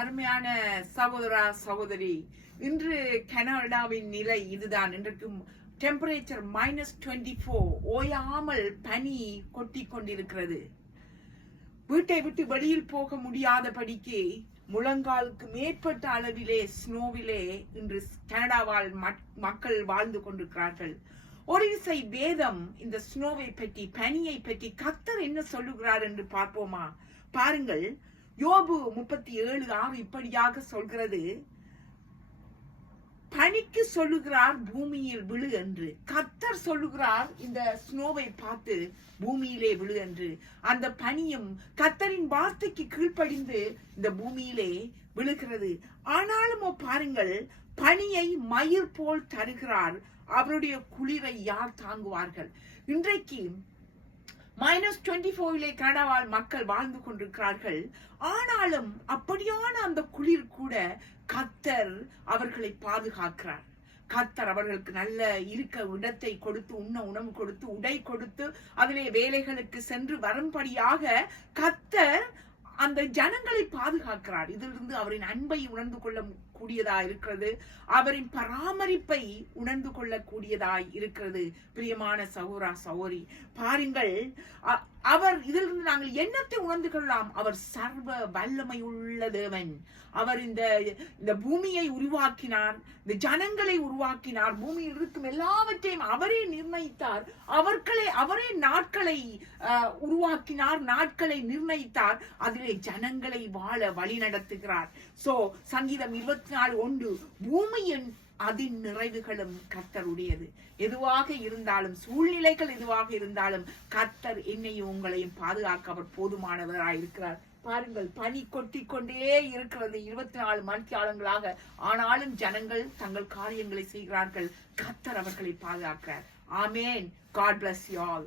அருமையான சகோதரா சகோதரி, இன்று கனடாவின் நிலை இதுதான். இன்றைக்கு டெம்பரேச்சர் -24, ஓயாமல் பனி கொட்டி கொண்டிருக்கிறது. வீட்டை விட்டு வெளியில் போக முடியாதபடிக்கு முழங்காலுக்கு மேற்பட்ட அளவிலே ஸ்னோவிலே இன்று கனடாவால் மக்கள் வாழ்ந்து கொண்டிருக்கிறார்கள். ஒரு விசை வேதம் இந்த ஸ்னோவை பற்றி, பனியை பற்றி கர்த்தர் என்ன சொல்லுகிறார் என்று பார்ப்போமா? பாருங்கள், யோபு 37:6 இப்படியாக சொல்கிறது, பனிக்கு சொல்லுகிறார் பூமியில் விழு என்று. கர்த்தர் சொல்லுகிறார் இந்த ஸ்னோவை பார்த்து பூமியிலே விழு என்று. அந்த பனியும் கர்த்தரின் வார்த்தைக்கு கீழ்ப்படிந்து இந்த பூமியிலே விழுகிறது. ஆனாலும் பாருங்கள், பனியை மயிர் போல் தருகிறார். அவருடைய குளிரை யார் தாங்குவார்கள்? இன்றைக்கு -24 கனடாவால் மக்கள் வாழ்ந்து கொண்டிருக்கிறார்கள். ஆனாலும் அப்படியான அந்த குளிர் கூட கர்த்தர் அவர்களை பாதுகாக்கிறார். கர்த்தர் அவர்களுக்கு நல்ல இருக்க இடத்தை கொடுத்து, உண்ண உணவு கொடுத்து, உடை கொடுத்து, அதிலே வேலைகளுக்கு சென்று வரும்படியாக கர்த்தர் அந்த ஜனங்களை பாதுகாக்கிறார். இதிலிருந்து அவரின் அன்பை உணர்ந்து கொள்ள கூடியதா இருக்கிறது, அவரின் பராமரிப்பை உணர்ந்து கொள்ள கூடியதாய் இருக்கிறது. பிரியமான சகோதரா சகோதரி, பாருங்கள், அவர் இதிலிருந்து நாங்கள் என்னத்தை உணர்ந்து கொள்ளலாம்? அவர் சர்வ வல்லமை உள்ள தேவன். அவர் இந்த பூமியை உருவாக்கினார், இந்த ஜனங்களை உருவாக்கினார், பூமியில் இருக்கும் எல்லாவற்றையும் அவரே நிர்ணயித்தார். அவரே நாட்களை உருவாக்கினார், நாட்களை நிர்ணயித்தார், அதிலே ஜனங்களை வாழ வழி நடத்துகிறார். சங்கீதம் 24:1, பூமியின் அதன் நிறைவுகளும் கர்த்தருடையது. எதுவாக இருந்தாலும், சூழ்நிலைகள் எதுவாக இருந்தாலும், கர்த்தர் என்னையும் உங்களையும் பாதுகாக்க அவர் போதுமானவராயிருக்கிறார். பாருங்கள், பனி கொட்டி கொண்டே இருக்கிறது 24 மணித்தியாலங்களாக. ஆனாலும் ஜனங்கள் தங்கள் காரியங்களை செய்கிறார்கள். கர்த்தர் அவர்களை பாதுகாக்கிறார். ஆமேன். God bless you all.